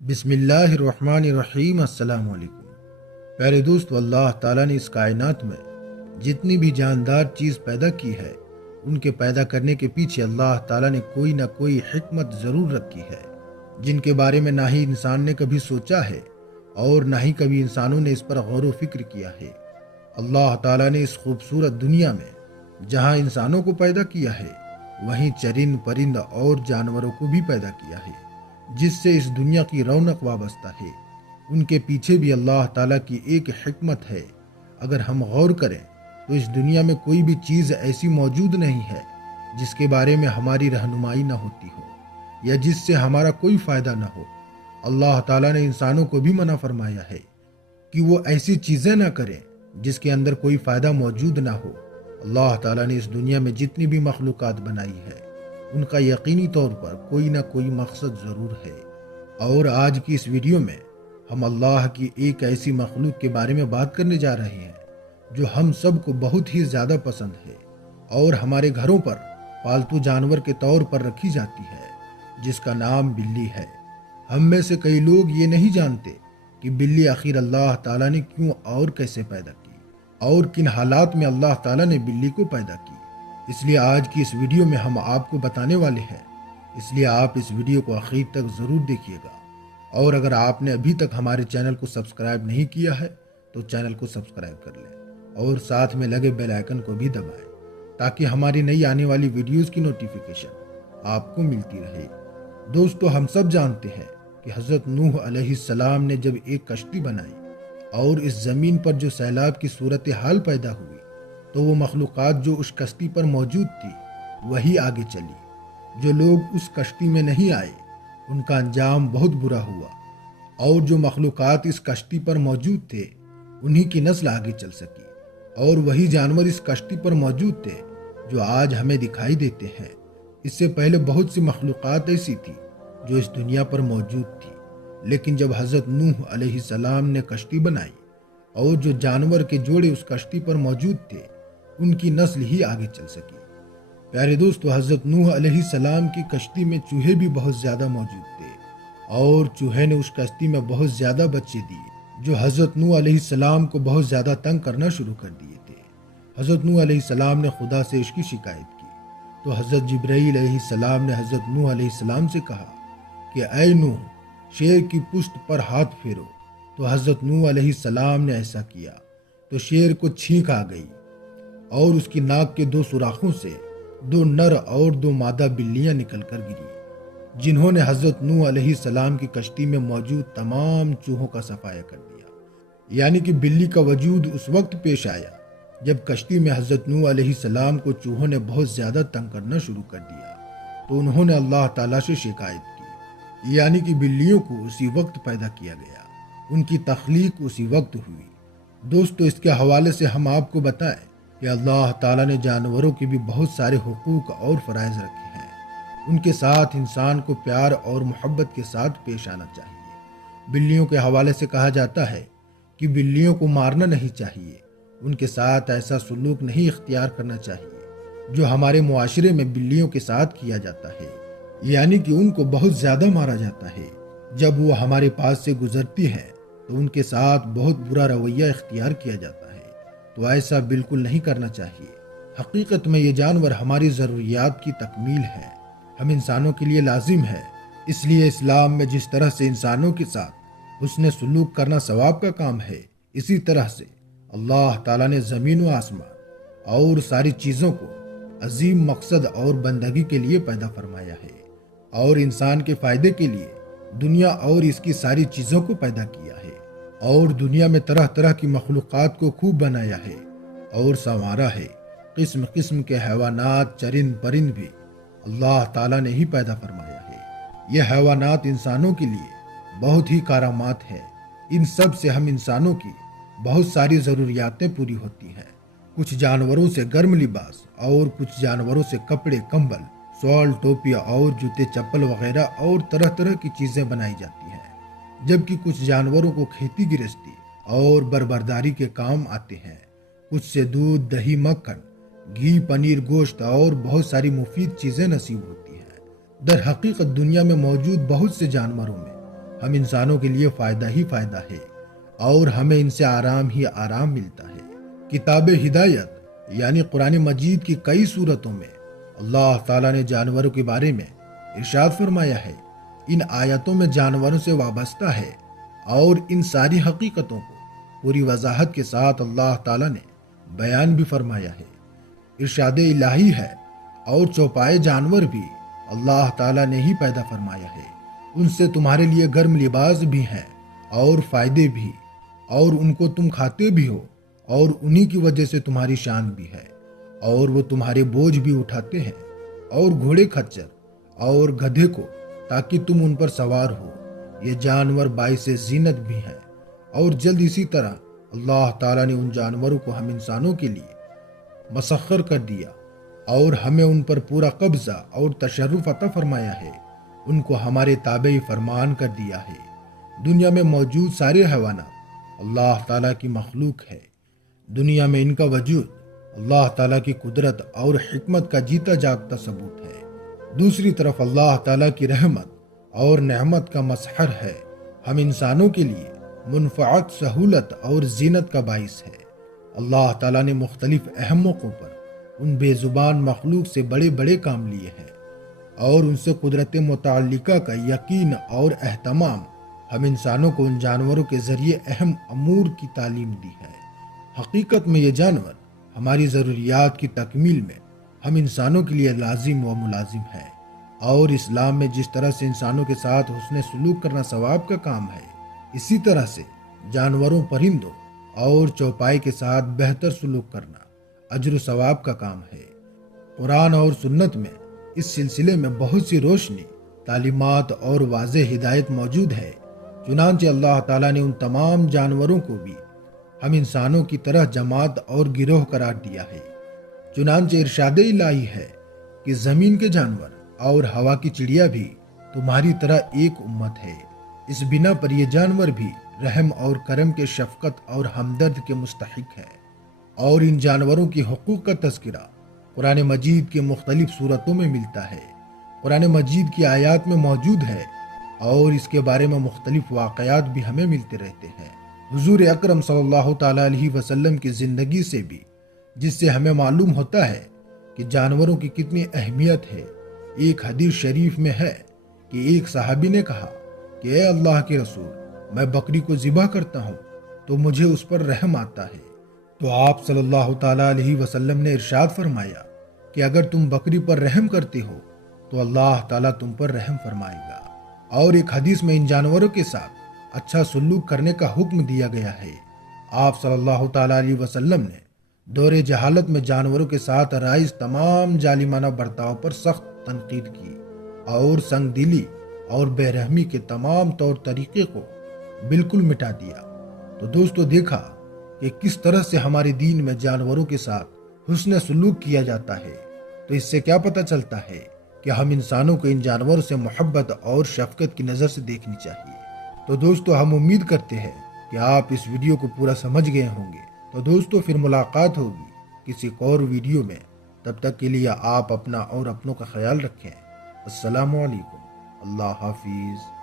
بسم اللہ الرحمن الرحیم۔ السلام علیکم پیارے دوست، اللہ تعالیٰ نے اس کائنات میں جتنی بھی جاندار چیز پیدا کی ہے ان کے پیدا کرنے کے پیچھے اللہ تعالیٰ نے کوئی نہ کوئی حکمت ضرور رکھی ہے، جن کے بارے میں نہ ہی انسان نے کبھی سوچا ہے اور نہ ہی کبھی انسانوں نے اس پر غور و فکر کیا ہے۔ اللہ تعالیٰ نے اس خوبصورت دنیا میں جہاں انسانوں کو پیدا کیا ہے وہیں چرند پرند اور جانوروں کو بھی پیدا کیا ہے، جس سے اس دنیا کی رونق وابستہ ہے۔ ان کے پیچھے بھی اللہ تعالیٰ کی ایک حکمت ہے۔ اگر ہم غور کریں تو اس دنیا میں کوئی بھی چیز ایسی موجود نہیں ہے جس کے بارے میں ہماری رہنمائی نہ ہوتی ہو یا جس سے ہمارا کوئی فائدہ نہ ہو۔ اللہ تعالیٰ نے انسانوں کو بھی منع فرمایا ہے کہ وہ ایسی چیزیں نہ کریں جس کے اندر کوئی فائدہ موجود نہ ہو۔ اللہ تعالیٰ نے اس دنیا میں جتنی بھی مخلوقات بنائی ہے ان کا یقینی طور پر کوئی نہ کوئی مقصد ضرور ہے، اور آج کی اس ویڈیو میں ہم اللہ کی ایک ایسی مخلوق کے بارے میں بات کرنے جا رہے ہیں جو ہم سب کو بہت ہی زیادہ پسند ہے اور ہمارے گھروں پر پالتو جانور کے طور پر رکھی جاتی ہے، جس کا نام بلی ہے۔ ہم میں سے کئی لوگ یہ نہیں جانتے کہ بلی آخر اللہ تعالیٰ نے کیوں اور کیسے پیدا کی اور کن حالات میں اللہ تعالیٰ نے بلی کو پیدا کی۔ اس لیے آج کی اس ویڈیو میں ہم آپ کو بتانے والے ہیں، اس لیے آپ اس ویڈیو کو آخر تک ضرور دیکھیے گا، اور اگر آپ نے ابھی تک ہمارے چینل کو سبسکرائب نہیں کیا ہے تو چینل کو سبسکرائب کر لیں اور ساتھ میں لگے بیل آئیکن کو بھی دبائیں تاکہ ہماری نئی آنے والی ویڈیوز کی نوٹیفیکیشن آپ کو ملتی رہے۔ دوستو، ہم سب جانتے ہیں کہ حضرت نوح علیہ السلام نے جب ایک کشتی بنائی اور اس زمین پر جو سیلاب کی صورتحال پیدا ہوئی تو وہ مخلوقات جو اس کشتی پر موجود تھی وہی آگے چلی۔ جو لوگ اس کشتی میں نہیں آئے ان کا انجام بہت برا ہوا، اور جو مخلوقات اس کشتی پر موجود تھے انہی کی نسل آگے چل سکی، اور وہی جانور اس کشتی پر موجود تھے جو آج ہمیں دکھائی دیتے ہیں۔ اس سے پہلے بہت سی مخلوقات ایسی تھی جو اس دنیا پر موجود تھی، لیکن جب حضرت نوح علیہ السلام نے کشتی بنائی اور جو جانور کے جوڑے اس کشتی پر موجود تھے ان کی نسل ہی آگے چل سکی۔ پیارے دوستو، حضرت نوح علیہ السلام کی کشتی میں چوہے بھی بہت زیادہ موجود تھے، اور چوہے نے اس کشتی میں بہت زیادہ بچے دیے جو حضرت نوح علیہ السلام کو بہت زیادہ تنگ کرنا شروع کر دیے تھے۔ حضرت نوح علیہ السلام نے خدا سے اس کی شکایت کی تو حضرت جبرائیل علیہ السلام نے حضرت نوح علیہ السلام سے کہا کہ اے نوح، شیر کی پشت پر ہاتھ پھیرو۔ تو حضرت نوح علیہ السلام نے ایسا کیا تو شیر کو چھینک آ گئی، اور اس کی ناک کے 2 سوراخوں سے 2 نر اور 2 مادہ بلیاں نکل کر گری، جنہوں نے حضرت نوح علیہ السلام کی کشتی میں موجود تمام چوہوں کا صفایا کر دیا۔ یعنی کہ بلی کا وجود اس وقت پیش آیا جب کشتی میں حضرت نوح علیہ السلام کو چوہوں نے بہت زیادہ تنگ کرنا شروع کر دیا، تو انہوں نے اللہ تعالیٰ سے شکایت کی، یعنی کہ بلیوں کو اسی وقت پیدا کیا گیا، ان کی تخلیق اسی وقت ہوئی۔ دوستو، اس کے حوالے سے ہم آپ کو بتائیں کہ اللہ تعالیٰ نے جانوروں کے بھی بہت سارے حقوق اور فرائض رکھے ہیں۔ ان کے ساتھ انسان کو پیار اور محبت کے ساتھ پیش آنا چاہیے۔ بلیوں کے حوالے سے کہا جاتا ہے کہ بلیوں کو مارنا نہیں چاہیے، ان کے ساتھ ایسا سلوک نہیں اختیار کرنا چاہیے جو ہمارے معاشرے میں بلیوں کے ساتھ کیا جاتا ہے، یعنی کہ ان کو بہت زیادہ مارا جاتا ہے۔ جب وہ ہمارے پاس سے گزرتی ہیں تو ان کے ساتھ بہت برا رویہ اختیار کیا جاتا ہے، تو ایسا بالکل نہیں کرنا چاہیے۔ حقیقت میں یہ جانور ہماری ضروریات کی تکمیل ہے، ہم انسانوں کے لیے لازم ہے۔ اس لیے اسلام میں جس طرح سے انسانوں کے ساتھ حسن سلوک کرنا ثواب کا کام ہے، اسی طرح سے اللہ تعالیٰ نے زمین و آسمان اور ساری چیزوں کو عظیم مقصد اور بندگی کے لیے پیدا فرمایا ہے، اور انسان کے فائدے کے لیے دنیا اور اس کی ساری چیزوں کو پیدا کیا ہے، اور دنیا میں طرح طرح کی مخلوقات کو خوب بنایا ہے اور سنوارا ہے۔ قسم قسم کے حیوانات، چرند پرند بھی اللہ تعالیٰ نے ہی پیدا فرمایا ہے۔ یہ حیوانات انسانوں کے لیے بہت ہی کارآمد ہے، ان سب سے ہم انسانوں کی بہت ساری ضروریاتیں پوری ہوتی ہیں۔ کچھ جانوروں سے گرم لباس اور کچھ جانوروں سے کپڑے، کمبل، سوال، ٹوپیاں اور جوتے چپل وغیرہ اور طرح طرح کی چیزیں بنائی جاتی ہیں، جبکہ کچھ جانوروں کو کھیتی گرہستی اور بربرداری کے کام آتے ہیں۔ کچھ سے دودھ، دہی، مکھن، گھی، پنیر، گوشت اور بہت ساری مفید چیزیں نصیب ہوتی ہیں۔ در حقیقت دنیا میں موجود بہت سے جانوروں میں ہم انسانوں کے لیے فائدہ ہی فائدہ ہے اور ہمیں ان سے آرام ہی آرام ملتا ہے۔ کتاب ہدایت یعنی قرآن مجید کی کئی صورتوں میں اللہ تعالیٰ نے جانوروں کے بارے میں ارشاد فرمایا ہے۔ ان آیتوں میں جانوروں سے وابستہ ہے اور ان ساری حقیقتوں کو پوری وضاحت کے ساتھ اللہ تعالیٰ نے بیان بھی فرمایا ہے۔ ارشاد الہی ہے اور چوپائے جانور بھی اللہ تعالیٰ نے ہی پیدا فرمایا ہے۔ ان سے تمہارے لیے گرم لباس بھی ہیں اور فائدے بھی، اور ان کو تم کھاتے بھی ہو، اور انہی کی وجہ سے تمہاری شان بھی ہے، اور وہ تمہارے بوجھ بھی اٹھاتے ہیں، اور گھوڑے کھچر اور گدھے کو، تاکہ تم ان پر سوار ہو۔ یہ جانور باعث زینت بھی ہیں۔ اور جلد اسی طرح اللہ تعالیٰ نے ان جانوروں کو ہم انسانوں کے لیے مسخر کر دیا اور ہمیں ان پر پورا قبضہ اور تصرف عطا فرمایا ہے، ان کو ہمارے تابع فرمان کر دیا ہے۔ دنیا میں موجود سارے حیوانات اللہ تعالیٰ کی مخلوق ہے۔ دنیا میں ان کا وجود اللہ تعالیٰ کی قدرت اور حکمت کا جیتا جاگتا ثبوت ہے۔ دوسری طرف اللہ تعالیٰ کی رحمت اور نعمت کا مظہر ہے، ہم انسانوں کے لیے منفعت، سہولت اور زینت کا باعث ہے۔ اللہ تعالیٰ نے مختلف اہم موقعوں پر ان بے زبان مخلوق سے بڑے بڑے کام لیے ہیں اور ان سے قدرت متعلقہ کا یقین اور اہتمام ہم انسانوں کو ان جانوروں کے ذریعے اہم امور کی تعلیم دی ہے۔ حقیقت میں یہ جانور ہماری ضروریات کی تکمیل میں ہم انسانوں کے لیے لازم و ملازم ہے، اور اسلام میں جس طرح سے انسانوں کے ساتھ حسن سلوک کرنا ثواب کا کام ہے، اسی طرح سے جانوروں، پرندوں اور چوپائے کے ساتھ بہتر سلوک کرنا اجر و ثواب کا کام ہے۔ قرآن اور سنت میں اس سلسلے میں بہت سی روشنی، تعلیمات اور واضح ہدایت موجود ہے۔ چنانچہ اللہ تعالیٰ نے ان تمام جانوروں کو بھی ہم انسانوں کی طرح جماعت اور گروہ قرار دیا ہے۔ چنانچہ ارشاد الہی ہے کہ زمین کے جانور اور ہوا کی چڑیا بھی تمہاری طرح ایک امت ہے۔ اس بنا پر یہ جانور بھی رحم اور کرم کے، شفقت اور ہمدرد کے مستحق ہے۔ اور ان جانوروں کی حقوق کا تذکرہ قرآن مجید کے مختلف صورتوں میں ملتا ہے، قرآن مجید کی آیات میں موجود ہے، اور اس کے بارے میں مختلف واقعات بھی ہمیں ملتے رہتے ہیں۔ حضور اکرم صلی اللہ تعالیٰ علیہ وسلم کی زندگی سے بھی جس سے ہمیں معلوم ہوتا ہے کہ جانوروں کی کتنی اہمیت ہے۔ ایک حدیث شریف میں ہے کہ ایک صحابی نے کہا کہ اے اللہ کے رسول، میں بکری کو ذبح کرتا ہوں تو مجھے اس پر رحم آتا ہے۔ تو آپ صلی اللہ تعالیٰ علیہ وسلم نے ارشاد فرمایا کہ اگر تم بکری پر رحم کرتے ہو تو اللہ تعالیٰ تم پر رحم فرمائے گا۔ اور ایک حدیث میں ان جانوروں کے ساتھ اچھا سلوک کرنے کا حکم دیا گیا ہے۔ آپ صلی اللہ تعالیٰ علیہ وسلم نے دور جہالت میں جانوروں کے ساتھ رائج تمام ظالمانہ برتاؤ پر سخت تنقید کی اور سنگ دلی اور بے رحمی کے تمام طور طریقے کو بالکل مٹا دیا۔ تو دوستو، دیکھا کہ کس طرح سے ہمارے دین میں جانوروں کے ساتھ حسن سلوک کیا جاتا ہے۔ تو اس سے کیا پتہ چلتا ہے کہ ہم انسانوں کو ان جانوروں سے محبت اور شفقت کی نظر سے دیکھنی چاہیے۔ تو دوستو، ہم امید کرتے ہیں کہ آپ اس ویڈیو کو پورا سمجھ گئے ہوں گے۔ تو دوستو، پھر ملاقات ہوگی کسی اور ویڈیو میں۔ تب تک کے لیے آپ اپنا اور اپنوں کا خیال رکھیں۔ السلام علیکم۔ اللہ حافظ۔